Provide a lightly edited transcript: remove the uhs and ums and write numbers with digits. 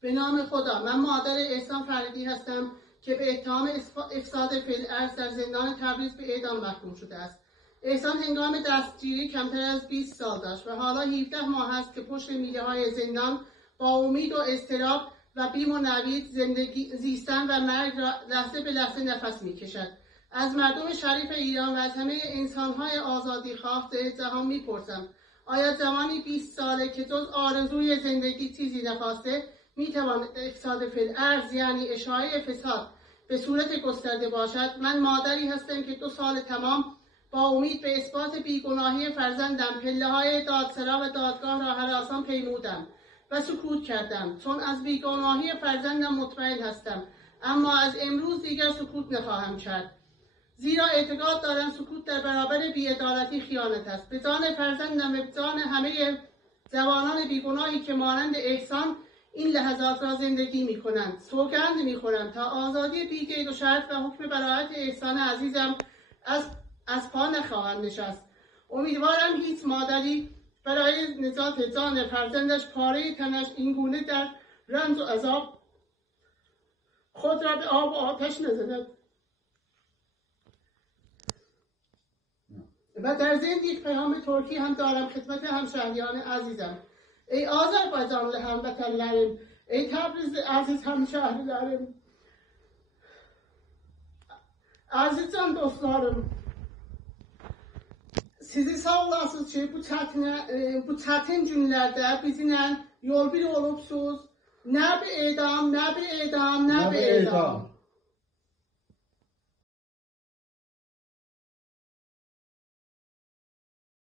به نام خدا. من مادر احسان فرهادی هستم که به اتهام افساد فی‌الارض در زندان تبریز به اعدام محکوم شده است. احسان هنگام دستگیری کمتر از 20 سال داشت و حالا 17 ماه است که پشت میله‌های زندان با امید و اضطراب و بیم و نوید زندگی زیستن و مرگ را لحظه به لحظه نفس می‌کشد. از مردم شریف ایران و از همه انسان‌های آزادیخواه جهان می‌پرسم: آیا جوانی 20 ساله که جز آرزوی زندگی چیزی نخواسته می‌تواند افساد فی‌الارض یعنی اشاعه فساد به صورت گسترده باشد؟ من مادری هستم که 2 سال تمام با امید به اثبات بیگناهی فرزندم پله‌های دادسرا و دادگاه را هراسان پیمودم و سکوت کردم، چون از بیگناهی فرزندم مطمئن هستم، اما از امروز دیگر سکوت نخواهم کرد، زیرا اعتقاد دارم سکوت در برابر بی‌عدالتی خیانت است. به جان فرزندم و به جان همه جوانان بیگناهی که مانند احسان این لحظات را زندگی می‌کنند سوگند می‌خورم تا آزادی بی قید و شرط و حکم براءت احسان عزیزم از پا نخواهد نشست. امیدوارم هیچ مادری برای نجات جان فرزندش پاره تنش اینگونه در رنج و عذاب خود را به آب و آتش نزند. و در ضمن یک پیام ترکی هم دارم خدمت همشهریان عزیزم. ای آذربایجان هموطنlarım, ey Təbriz aziz həmşəhrilərim, aziz can dostlarım, sizi sağ olasınız ki bu çətin günlərdə bizimlə yol bir olubsuz. Nə bir edam, nə bir edam, nə bir edam.